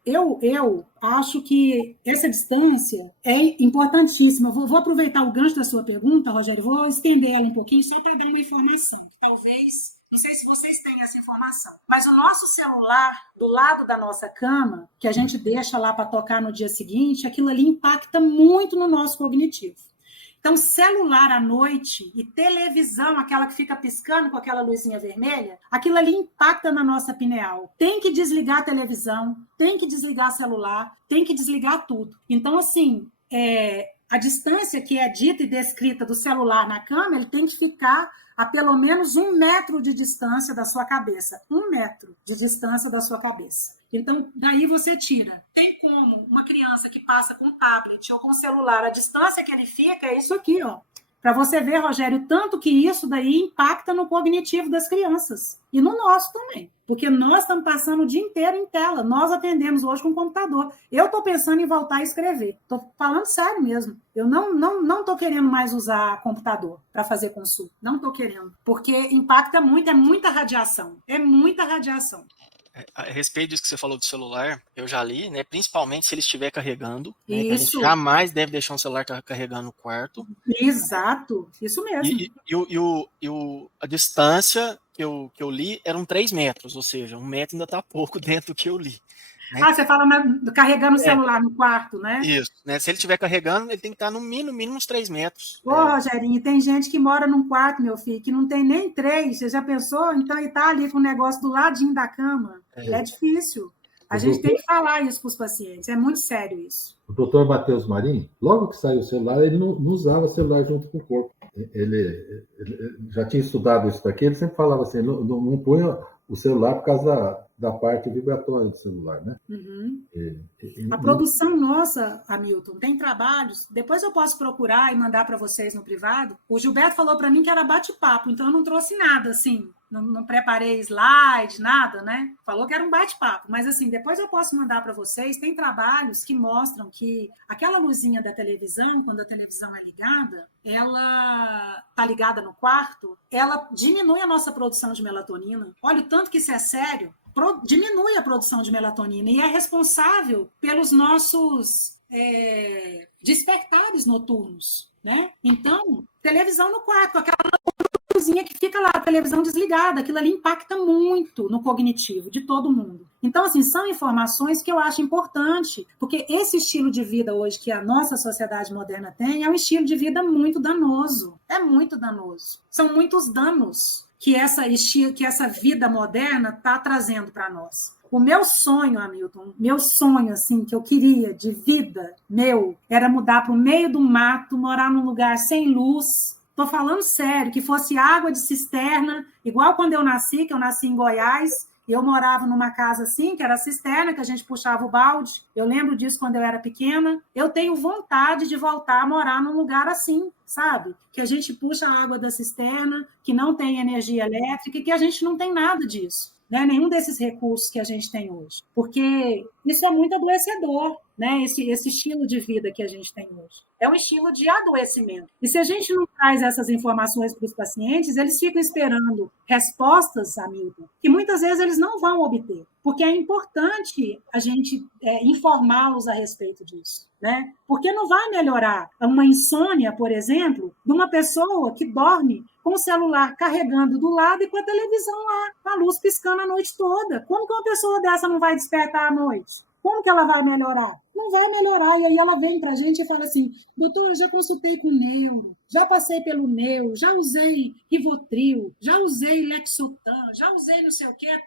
eu acho que essa distância é importantíssima. Vou aproveitar o gancho da sua pergunta, Rogério, vou estender ela um pouquinho só para dar uma informação. Talvez, não sei se vocês têm essa informação, mas o nosso celular, do lado da nossa cama, que a gente deixa lá para tocar no dia seguinte, aquilo ali impacta muito no nosso cognitivo. Então, celular à noite e televisão, aquela que fica piscando com aquela luzinha vermelha, aquilo ali impacta na nossa pineal. Tem que desligar a televisão, tem que desligar o celular, tem que desligar tudo. Então, assim, a distância que é dita e descrita do celular na cama, ele tem que ficar a pelo menos 1 metro de distância da sua cabeça. 1 metro de distância da sua cabeça. Então, daí você tira. Tem como uma criança que passa com tablet ou com celular, a distância que ele fica é isso aqui, ó. Para você ver, Rogério, tanto que isso daí impacta no cognitivo das crianças. E no nosso também. Porque nós estamos passando o dia inteiro em tela. Nós atendemos hoje com computador. Eu estou pensando em voltar a escrever. Estou falando sério mesmo. Eu não estou querendo mais usar computador para fazer consulta. Não estou querendo. Porque impacta muito, é muita radiação. É muita radiação. A respeito disso que você falou do celular, eu já li, né? Principalmente se ele estiver carregando, né? Que a gente Isso. jamais deve deixar um celular carregando no quarto. Exato, isso mesmo. A distância que eu li eram 3 metros, ou seja, 1 metro ainda está pouco dentro do que eu li. Né? Você fala carregando o celular no quarto, né? Isso, né? Se ele estiver carregando, ele tem que estar no mínimo uns 3 metros. Ô, Rogerinho, tem gente que mora num quarto, meu filho, que não tem nem 3. Você já pensou? Então, ele está ali com o negócio do ladinho da cama. É difícil. A gente tem que falar isso para os pacientes. É muito sério isso. O doutor Matheus Marim, logo que saiu o celular, ele não usava o celular junto com o corpo. Ele já tinha estudado isso daqui, ele sempre falava assim, não punha o celular por causa da parte vibratória do celular, né? Uhum. A produção nossa, Hamilton, tem trabalhos, depois eu posso procurar e mandar para vocês no privado. O Gilberto falou para mim que era bate-papo, então eu não trouxe nada, assim, não preparei slide, nada, né? Falou que era um bate-papo, mas assim, depois eu posso mandar para vocês. Tem trabalhos que mostram que aquela luzinha da televisão, quando a televisão é ligada, ela está ligada no quarto, ela diminui a nossa produção de melatonina. Olha o tanto que isso é sério. Diminui a produção de melatonina e é responsável pelos nossos despertares noturnos, né? Então, televisão no quarto, aquela luzinha que fica lá, a televisão desligada, aquilo ali impacta muito no cognitivo de todo mundo. Então, assim, são informações que eu acho importante, porque esse estilo de vida hoje que a nossa sociedade moderna tem é um estilo de vida muito danoso. É muito danoso. São muitos danos que essa vida moderna está trazendo para nós. O meu sonho, Hamilton, assim, que eu queria de vida, era mudar para o meio do mato, morar num lugar sem luz. Estou falando sério, que fosse água de cisterna, igual quando eu nasci, que eu nasci em Goiás, e eu morava numa casa assim, que era cisterna, que a gente puxava o balde. Eu lembro disso quando eu era pequena. Eu tenho vontade de voltar a morar num lugar assim, sabe? Que a gente puxa a água da cisterna, que não tem energia elétrica, e que a gente não tem nada disso. Né? Nenhum desses recursos que a gente tem hoje. Porque isso é muito adoecedor, né? Esse estilo de vida que a gente tem hoje. É um estilo de adoecimento. E se a gente não traz essas informações para os pacientes, eles ficam esperando respostas, Hamilton, que muitas vezes eles não vão obter. Porque é importante a gente informá-los a respeito disso. Né? Porque não vai melhorar uma insônia, por exemplo, de uma pessoa que dorme com o celular carregando do lado e com a televisão lá, com a luz piscando a noite toda. Como que uma pessoa dessa não vai despertar à noite? Como que ela vai melhorar? Não vai melhorar. E aí ela vem para a gente e fala assim, doutor, eu já consultei com neuro, já passei pelo neuro, já usei Rivotril, já usei Lexotan, já usei não sei o quê, é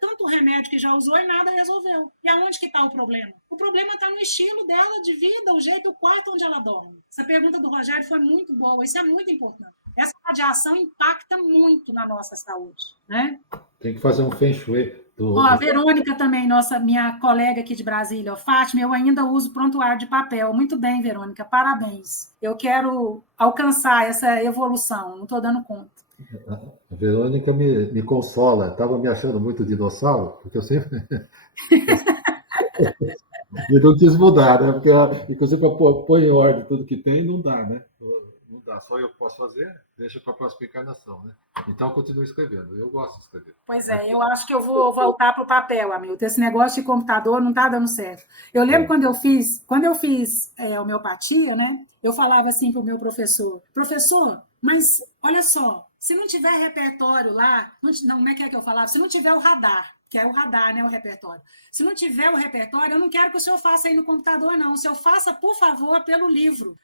tanto remédio que já usou e nada resolveu. E aonde que está o problema? O problema está no estilo dela de vida, o jeito, o quarto onde ela dorme. Essa pergunta do Rogério foi muito boa, isso é muito importante. Essa radiação impacta muito na nossa saúde, né? Tem que fazer um feng shui. A Verônica também, minha colega aqui de Brasília, Fátima, eu ainda uso prontuário de papel. Muito bem, Verônica, parabéns. Eu quero alcançar essa evolução, não estou dando conta. A Verônica me consola. Estava me achando muito dinossauro, porque eu sempre E não quis mudar, né? Porque, inclusive, para pôr em ordem tudo que tem, não dá, né? Não dá. Só eu posso fazer, deixa para a próxima encarnação, né? Então, eu continuo escrevendo. Eu gosto de escrever. Pois é, eu acho que eu vou voltar para o papel, Hamilton. Esse negócio de computador não está dando certo. Eu lembro quando eu fiz homeopatia, né? Eu falava assim para o meu professor, mas olha só, se não tiver repertório lá, não, como é que eu falava? Se não tiver o radar, que é o radar, né, o repertório. Se não tiver o repertório, eu não quero que o senhor faça aí no computador, não. O senhor faça, por favor, pelo livro.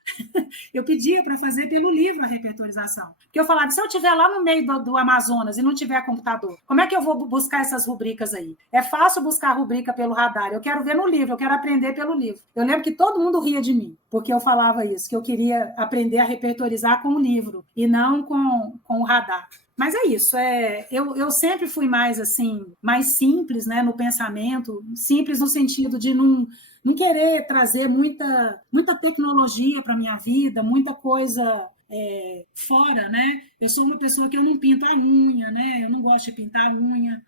Eu pedia para fazer pelo livro a repertorização. Porque eu falava, se eu estiver lá no meio do Amazonas e não tiver computador, como é que eu vou buscar essas rubricas aí? É fácil buscar a rubrica pelo radar. Eu quero ver no livro, eu quero aprender pelo livro. Eu lembro que todo mundo ria de mim, porque eu falava isso, que eu queria aprender a repertorizar com o livro e não com o radar. Mas é isso, eu sempre fui mais assim, mais simples, né, no pensamento, simples no sentido de não querer trazer muita tecnologia para a minha vida, muita coisa fora, né? Eu sou uma pessoa que eu não pinto a unha, né? Eu não gosto de pintar a unha.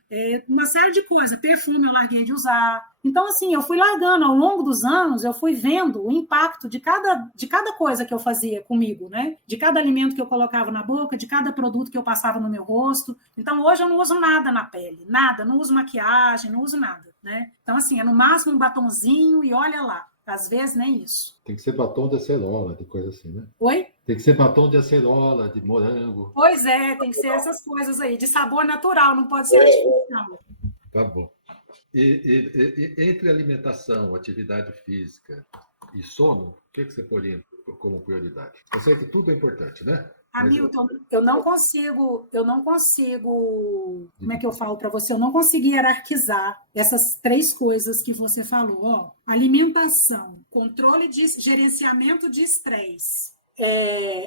Uma série de coisas. Perfume eu larguei de usar. Então, assim, eu fui largando. Ao longo dos anos, eu fui vendo o impacto de cada coisa que eu fazia comigo, né? De cada alimento que eu colocava na boca, de cada produto que eu passava no meu rosto. Então, hoje eu não uso nada na pele. Nada. Não uso maquiagem, não uso nada, né? Então, assim, é no máximo um batonzinho e olha lá. Às vezes, nem isso. Tem que ser batom de acerola, de coisa assim, né? Oi? Tem que ser batom de acerola, de morango. Pois é, tem que ser essas coisas aí, de sabor natural, não pode ser artificial. Tá bom. E entre alimentação, atividade física e sono, o que você poria como prioridade? Eu sei que tudo é importante, né? Hamilton, eu não consigo, como é que eu falo para você? Eu não consigo hierarquizar essas três coisas que você falou. Ó, alimentação, controle de gerenciamento de estresse,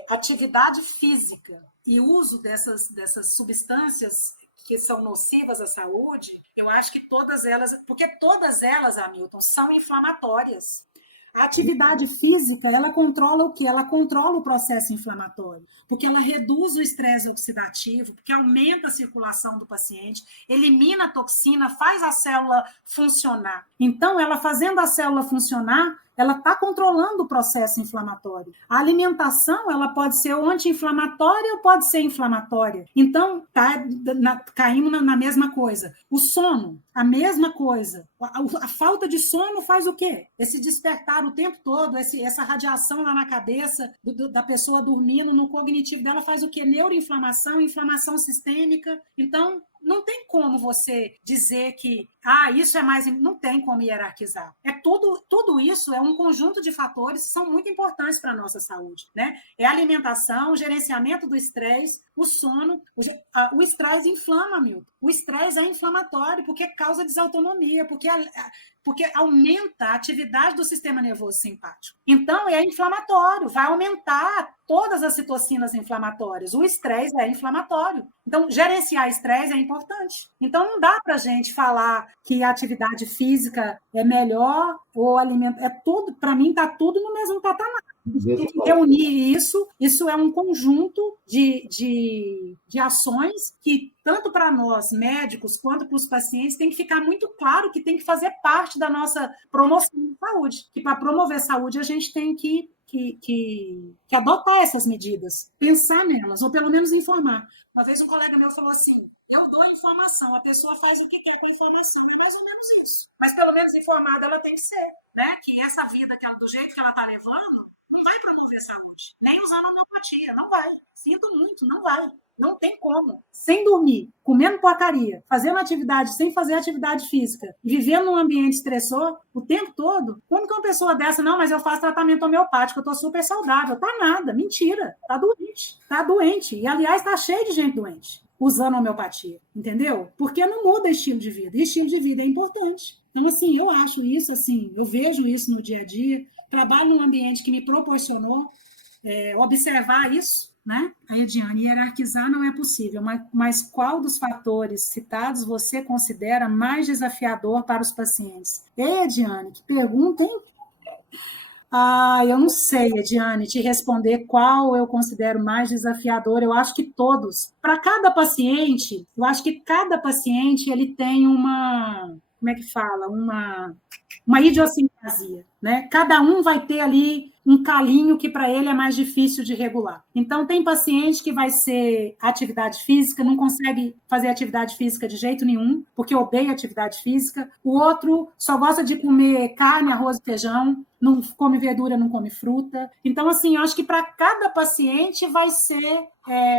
atividade física e uso dessas substâncias que são nocivas à saúde, eu acho que todas elas, porque todas elas, Hamilton, são inflamatórias. A atividade física, ela controla o quê? Ela controla o processo inflamatório, porque ela reduz o estresse oxidativo, porque aumenta a circulação do paciente, elimina a toxina, faz a célula funcionar. Então, ela fazendo a célula funcionar, ela está controlando o processo inflamatório. A alimentação, ela pode ser ou anti-inflamatória ou pode ser inflamatória. Então, caímos na mesma coisa. O sono, a mesma coisa. A falta de sono faz o quê? Esse despertar o tempo todo, essa radiação lá na cabeça da pessoa dormindo, no cognitivo dela faz o quê? Neuroinflamação, inflamação sistêmica. Então, não tem como você dizer que isso é mais... Não tem como hierarquizar. Tudo isso é um conjunto de fatores que são muito importantes para a nossa saúde, né? É a alimentação, o gerenciamento do estresse, o sono. O estresse inflama, Milton. O estresse é inflamatório porque causa desautonomia, porque aumenta a atividade do sistema nervoso simpático. Então, é inflamatório, vai aumentar todas as citocinas inflamatórias. O estresse é inflamatório. Então, gerenciar estresse é importante. Então, não dá para a gente falar que a atividade física é melhor ou alimento. Tudo, para mim, está tudo no mesmo patamar. Reunir isso é um conjunto de ações que, tanto para nós, médicos, quanto para os pacientes, tem que ficar muito claro que tem que fazer parte da nossa promoção de saúde. Que para promover saúde, a gente tem que adotar essas medidas, pensar nelas, ou pelo menos informar. Uma vez um colega meu falou assim, eu dou informação, a pessoa faz o que quer com a informação, é mais ou menos isso. Mas pelo menos informada ela tem que ser, né? Que essa vida, do jeito que ela está levando, não vai promover saúde, nem usando homeopatia, não vai. Sinto muito, não vai. Não tem como. Sem dormir, comendo porcaria, fazendo atividade sem fazer atividade física e vivendo num ambiente estressor o tempo todo, como que uma pessoa dessa, não, mas eu faço tratamento homeopático, eu tô super saudável. Tá nada, mentira. Tá doente. Tá doente. E, aliás, tá cheio de gente doente usando homeopatia, entendeu? Porque não muda estilo de vida. E estilo de vida é importante. Então, assim, eu acho isso, assim, eu vejo isso no dia a dia, trabalho num ambiente que me proporcionou observar isso, né? Aí, Ediane, hierarquizar não é possível, mas qual dos fatores citados você considera mais desafiador para os pacientes? Ediane, que pergunta, hein? Eu não sei, Ediane, te responder qual eu considero mais desafiador. Eu acho que todos. Para cada paciente, eu acho que cada paciente ele tem uma... Como é que fala? uma idiosincrasia, né? Cada um vai ter ali um calinho que para ele é mais difícil de regular. Então, tem paciente que vai ser atividade física, não consegue fazer atividade física de jeito nenhum, porque odeia atividade física. O outro só gosta de comer carne, arroz e feijão, não come verdura, não come fruta. Então, assim, eu acho que para cada paciente vai ser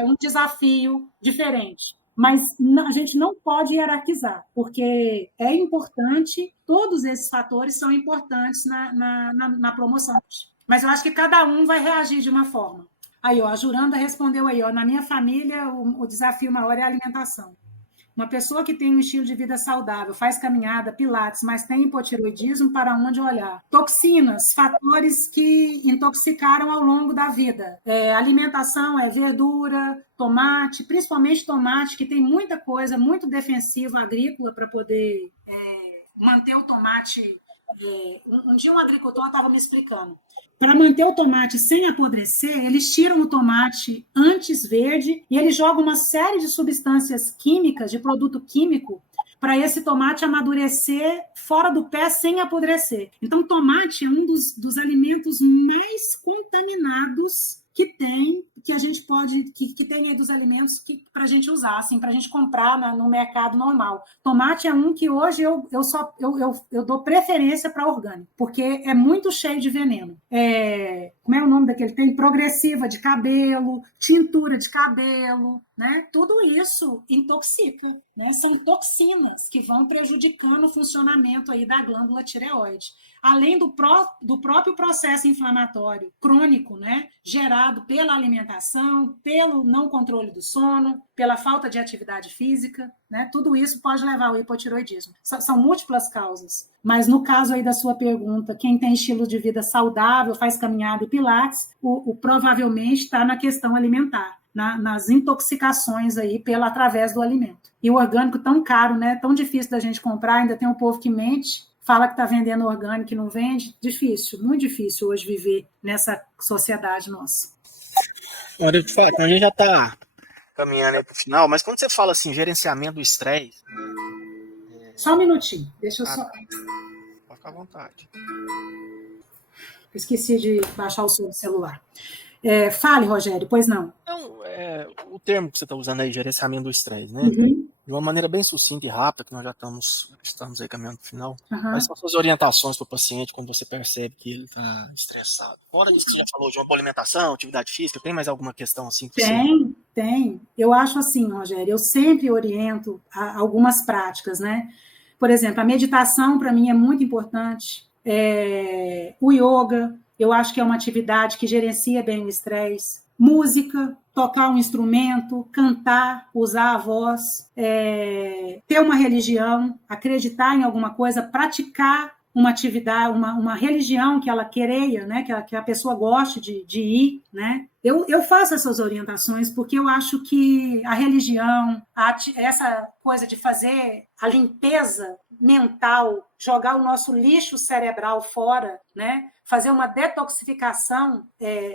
um desafio diferente. Mas a gente não pode hierarquizar, porque é importante, todos esses fatores são importantes na promoção. Mas eu acho que cada um vai reagir de uma forma. Aí, ó, a Juranda respondeu aí, ó, na minha família o desafio maior é a alimentação. Uma pessoa que tem um estilo de vida saudável, faz caminhada, pilates, mas tem hipotiroidismo, para onde olhar? Toxinas, fatores que intoxicaram ao longo da vida. Alimentação é verdura, tomate, principalmente tomate, que tem muita coisa, muito defensiva agrícola para poder manter o tomate. Um dia um agricultor estava me explicando. Para manter o tomate sem apodrecer, eles tiram o tomate antes verde e eles jogam uma série de substâncias químicas, de produto químico, para esse tomate amadurecer fora do pé sem apodrecer. Então, tomate é um dos alimentos mais contaminados que tem, que a gente pode, que tem aí dos alimentos para a gente usar, assim, para a gente comprar no mercado normal. Tomate é um que hoje eu dou preferência para orgânico, porque é muito cheio de veneno. Como é o nome daquele? Tem progressiva de cabelo, tintura de cabelo, né? Tudo isso intoxica, né? São toxinas que vão prejudicando o funcionamento aí da glândula tireoide. Além do próprio processo inflamatório crônico, né, gerado pela alimentação, pelo não controle do sono, pela falta de atividade física, né, tudo isso pode levar ao hipotiroidismo. São múltiplas causas. Mas no caso aí da sua pergunta, quem tem estilo de vida saudável, faz caminhada e pilates, provavelmente está na questão alimentar, nas intoxicações aí através do alimento. E o orgânico tão caro, né, tão difícil da gente comprar, ainda tem um povo que mente, fala que está vendendo orgânico e não vende. Difícil, muito difícil hoje viver nessa sociedade nossa. Olha, a gente já está caminhando para o final, mas quando você fala assim, gerenciamento do estresse... Só um minutinho, deixa eu só... Pode ficar à vontade. Esqueci de baixar o som do celular. Fale, Rogério, pois não. Então, o termo que você está usando aí, gerenciamento do estresse, né? Uhum. De uma maneira bem sucinta e rápida, que nós já estamos aí caminhando para o final. Uhum. Quais são as suas orientações para o paciente quando você percebe que ele está estressado? Fora disso que você já falou de uma boa alimentação, atividade física, tem mais alguma questão assim? Tem. Eu acho assim, Rogério, eu sempre oriento algumas práticas, né? Por exemplo, a meditação para mim é muito importante. O yoga, eu acho que é uma atividade que gerencia bem o estresse. Música, tocar um instrumento, cantar, usar a voz, ter uma religião, acreditar em alguma coisa, praticar uma atividade, uma religião que ela quereia, né, que a pessoa goste de ir, né? Eu faço essas orientações porque eu acho que a religião, essa coisa de fazer a limpeza mental, jogar o nosso lixo cerebral fora, né? Fazer uma detoxificação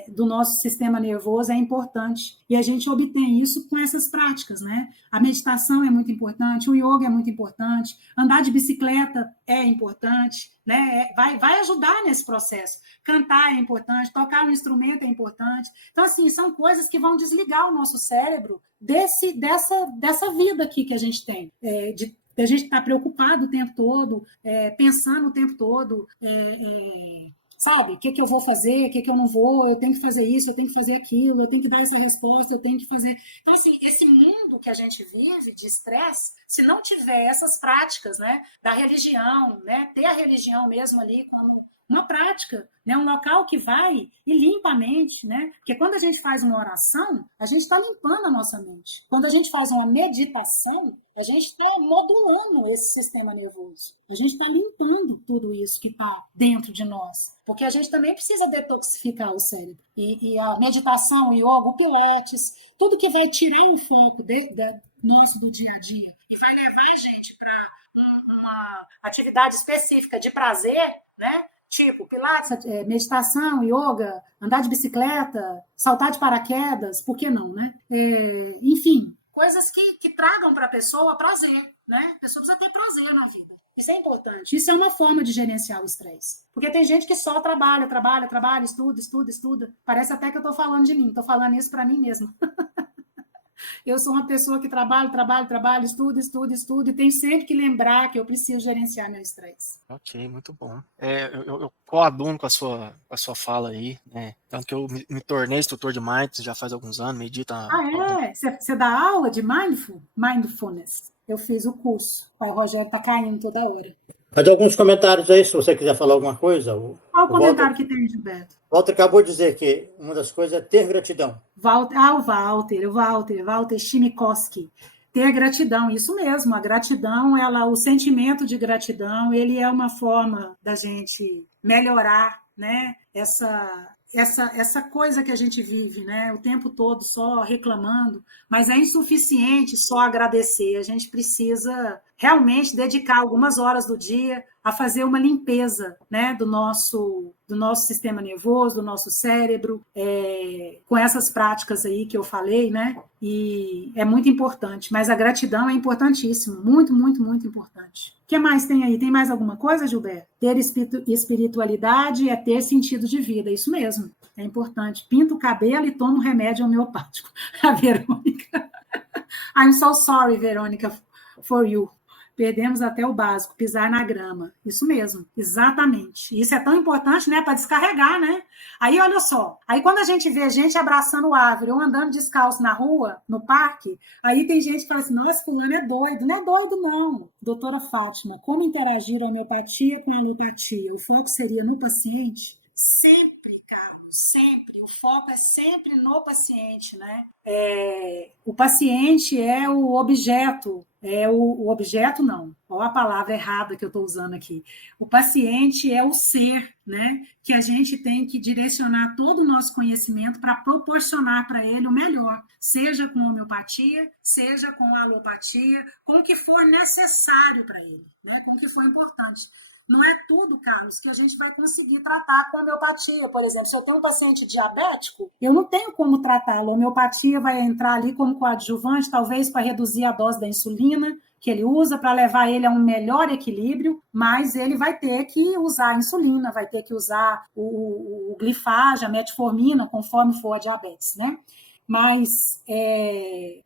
do nosso sistema nervoso é importante. E a gente obtém isso com essas práticas, né? A meditação é muito importante, o yoga é muito importante, andar de bicicleta é importante, né? Vai ajudar nesse processo. Cantar é importante, tocar um instrumento é importante. Então, assim, são coisas que vão desligar o nosso cérebro dessa vida aqui que a gente tem, a gente estar preocupado o tempo todo, pensando o tempo todo, sabe, o que eu vou fazer, o que eu não vou, eu tenho que fazer isso, eu tenho que fazer aquilo, eu tenho que dar essa resposta, eu tenho que fazer... Então, assim, esse mundo que a gente vive de estresse, se não tiver essas práticas, né, da religião, né, ter a religião mesmo ali como uma prática, né, um local que vai e limpa a mente, né? Porque quando a gente faz uma oração, a gente está limpando a nossa mente. Quando a gente faz uma meditação, a gente está modulando esse sistema nervoso. A gente está limpando tudo isso que está dentro de nós. Porque a gente também precisa detoxificar o cérebro. E a meditação, o yoga, o pilates, tudo que vai tirar o foco nosso do dia a dia e vai levar a gente para uma atividade específica de prazer, né? Tipo, pilates, meditação, yoga, andar de bicicleta, saltar de paraquedas, por que não, né? Enfim, coisas que tragam para a pessoa prazer, né? A pessoa precisa ter prazer na vida. Isso é importante. Isso é uma forma de gerenciar o estresse. Porque tem gente que só trabalha, estuda. Parece até que eu estou falando de mim. Estou falando isso para mim mesma. Eu sou uma pessoa que trabalho, estudo, e tenho sempre que lembrar que eu preciso gerenciar meu estresse. Ok, muito bom. Eu coaduno com a sua fala aí, né? Tanto que eu me tornei instrutor de mindfulness já faz alguns anos, medita. Você dá aula de mindfulness? Eu fiz o curso. O Rogério tá caindo toda hora. Mas alguns comentários aí, se você quiser falar alguma coisa. Qual o comentário que tem, Gilberto? Walter acabou de dizer que uma das coisas é ter gratidão. O Walter Chimikoski. Ter gratidão, isso mesmo. A gratidão, o sentimento de gratidão, ele é uma forma da gente melhorar, né? Essa coisa que a gente vive, né? O tempo todo só reclamando, mas é insuficiente só agradecer. A gente precisa realmente dedicar algumas horas do dia a fazer uma limpeza, né, do nosso sistema nervoso, do nosso cérebro, com essas práticas aí que eu falei, né? E é muito importante, mas a gratidão é importantíssimo, muito, muito, muito importante. O que mais tem aí? Tem mais alguma coisa, Gilberto? Ter espiritualidade é ter sentido de vida, isso mesmo, é importante. Pinta o cabelo e toma um remédio homeopático. A Verônica. I'm so sorry, Verônica, for you. Perdemos até o básico, pisar na grama. Isso mesmo, exatamente. Isso é tão importante, né, para descarregar, né? Aí, olha só, aí quando a gente vê gente abraçando árvore ou andando descalço na rua, no parque, aí tem gente que fala assim, nossa, fulano é doido. Não é doido, não. Doutora Fátima, como interagir a homeopatia com a alopatia? O foco seria no paciente? Sempre, Carlos, sempre. O foco é sempre no paciente, né? O paciente é o objeto, o objeto não, olha a palavra errada que eu estou usando aqui. O paciente é o ser, né? Que a gente tem que direcionar todo o nosso conhecimento para proporcionar para ele o melhor, seja com homeopatia, seja com alopatia, com o que for necessário para ele, né? Com o que for importante. Não é tudo, Carlos, que a gente vai conseguir tratar com homeopatia. Por exemplo, se eu tenho um paciente diabético, eu não tenho como tratá-lo. A homeopatia vai entrar ali como coadjuvante, talvez para reduzir a dose da insulina que ele usa, para levar ele a um melhor equilíbrio, mas ele vai ter que usar a insulina, vai ter que usar o glifage, a metformina, conforme for a diabetes, né? Mas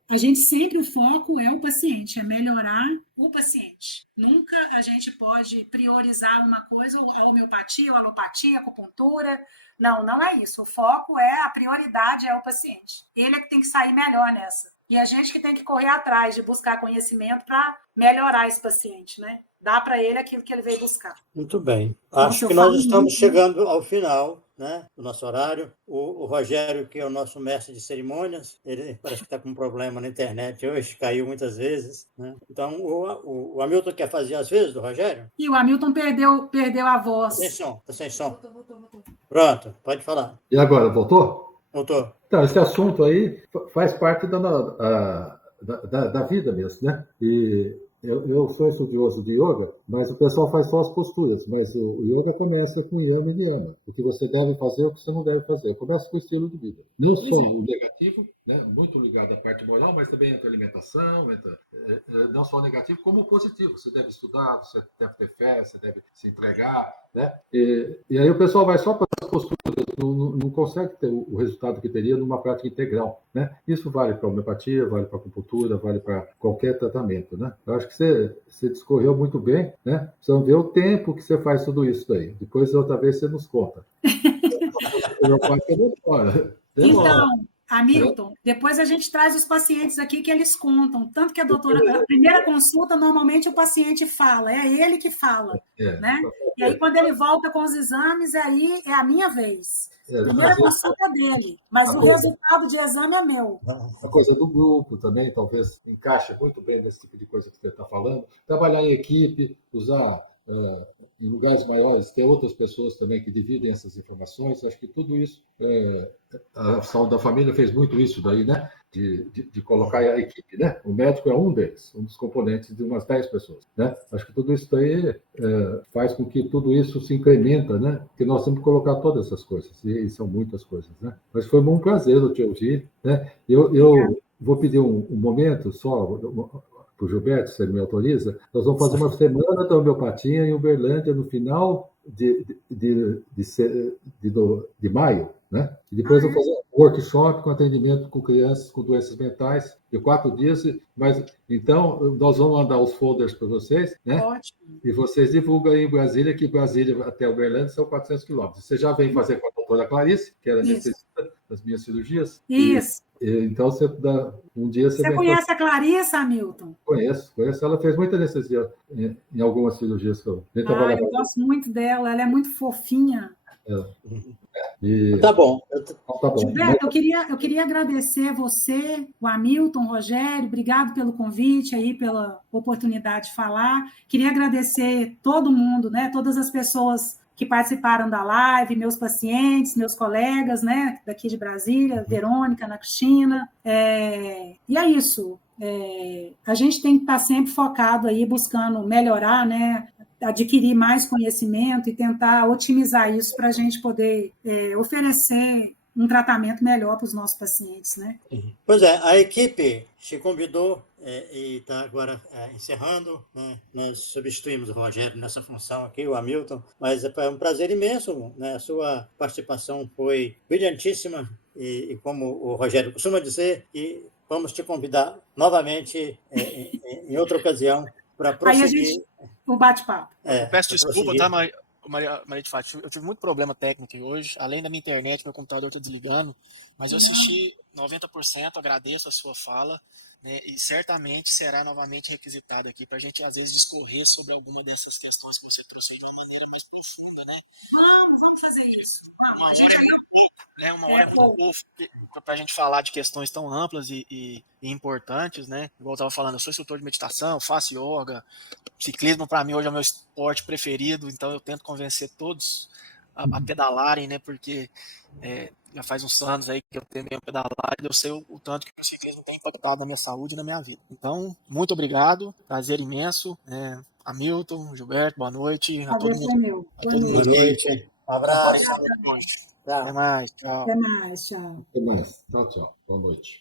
a gente sempre, o foco é o paciente, é melhorar o paciente. Nunca a gente pode priorizar uma coisa, a homeopatia, a alopatia, a acupuntura. Não é isso. O foco a prioridade é o paciente. Ele é que tem que sair melhor nessa. E a gente que tem que correr atrás de buscar conhecimento para melhorar esse paciente, né? Dá para ele aquilo que ele veio buscar. Muito bem. Acho que nós estamos chegando ao final, né, do nosso horário. O Rogério, que é o nosso mestre de cerimônias, ele parece que está com um problema na internet hoje, caiu muitas vezes, né? Então, o Hamilton quer fazer às vezes, do Rogério? E o Hamilton perdeu a voz. Está sem som. Voltou. Pronto, pode falar. E agora, voltou? Voltou. Então, esse assunto aí faz parte da vida mesmo, né? E eu sou estudioso de yoga, mas o pessoal faz só as posturas, mas o yoga começa com yama e niyama. O que você deve fazer, o que você não deve fazer. Começa com o estilo de vida. Não só o negativo, né, muito ligado à parte moral, mas também entra a alimentação, não só o negativo, como o positivo. Você deve estudar, você deve ter fé, você deve se entregar, né? E aí o pessoal vai só para as posturas, não consegue ter o resultado que teria numa prática integral, né? Isso vale para a homeopatia, vale para a acupuntura, vale para qualquer tratamento, né? Eu acho que você discorreu muito bem, né? Precisamos ver o tempo que você faz tudo isso daí. Depois, outra vez, você nos conta. Então, Hamilton, depois a gente traz os pacientes aqui que eles contam. Tanto que a primeira consulta, normalmente o paciente fala, é ele que fala, né? E aí, quando ele volta com os exames, aí é a minha vez. A primeira consulta é dele, mas o resultado de exame é meu. A coisa do grupo também, talvez encaixe muito bem nesse tipo de coisa que você está falando. Trabalhar em equipe, usar em lugares maiores, ter outras pessoas também que dividem essas informações. Acho que tudo isso, a saúde da família fez muito isso daí, né? De colocar a equipe, né? O médico é um deles, um dos componentes de umas 10 pessoas, né? Acho que tudo isso daí faz com que tudo isso se incrementa, né? Que nós temos que colocar todas essas coisas, e são muitas coisas, né? Mas foi um prazer te ouvir, né? Eu vou pedir um momento só, o Gilberto, se ele me autoriza, nós vamos fazer uma semana da homeopatia em Uberlândia no final de maio, né? E depois eu vou fazer um workshop com atendimento com crianças com doenças mentais de 4 dias. Mas então nós vamos mandar os folders para vocês, né? Ótimo. E vocês divulgam aí em Brasília, que Brasília até Uberlândia são 400 quilômetros. Você já vem fazer com a doutora Clarice, que era anestesista das minhas cirurgias. Isso. Então um dia você vem. Você conhece a Clarissa, Hamilton? Conheço. Ela fez muita anestesia em algumas cirurgias que eu eu gosto muito dela, ela é muito fofinha. Tá bom. Tá bom. Gilberto, eu queria agradecer você, o Hamilton, o Rogério, obrigado pelo convite aí, pela oportunidade de falar. Queria agradecer todo mundo, né? Todas as pessoas que participaram da live, meus pacientes, meus colegas, né? Daqui de Brasília, Verônica, Ana Cristina. E é isso. A gente tem que estar sempre focado aí, buscando melhorar, né? Adquirir mais conhecimento e tentar otimizar isso para a gente poder oferecer um tratamento melhor para os nossos pacientes, né? Pois é, a equipe te convidou e está agora encerrando, né? Nós substituímos o Rogério nessa função aqui, o Hamilton, mas é um prazer imenso, né? A sua participação foi brilhantíssima e como o Rogério costuma dizer, e vamos te convidar novamente em outra ocasião para prosseguir. O bate-papo. Eu peço desculpa, tá, Maria de Fátima? Eu tive muito problema técnico hoje. Além da minha internet, meu computador está desligando. Mas eu assisti 90%, agradeço a sua fala. Né, e certamente será novamente requisitado aqui para a gente, às vezes, discorrer sobre alguma dessas questões que você trouxe de uma maneira mais profunda, né? Vamos fazer isso. Uma hora para a gente falar de questões tão amplas e importantes, né? Igual eu estava falando, eu sou instrutor de meditação, faço yoga, ciclismo para mim hoje é o meu esporte preferido, então eu tento convencer todos a pedalarem, né? Porque já faz uns anos aí que eu tentei pedalar e eu sei o tanto que o ciclismo tem impactado na minha saúde e na minha vida. Então, muito obrigado, prazer imenso. Hamilton, Gilberto, boa noite. A todo mundo. Boa noite. Um abraço. Até mais. Tchau. Até mais. Tchau. Até mais. Tchau. Boa noite.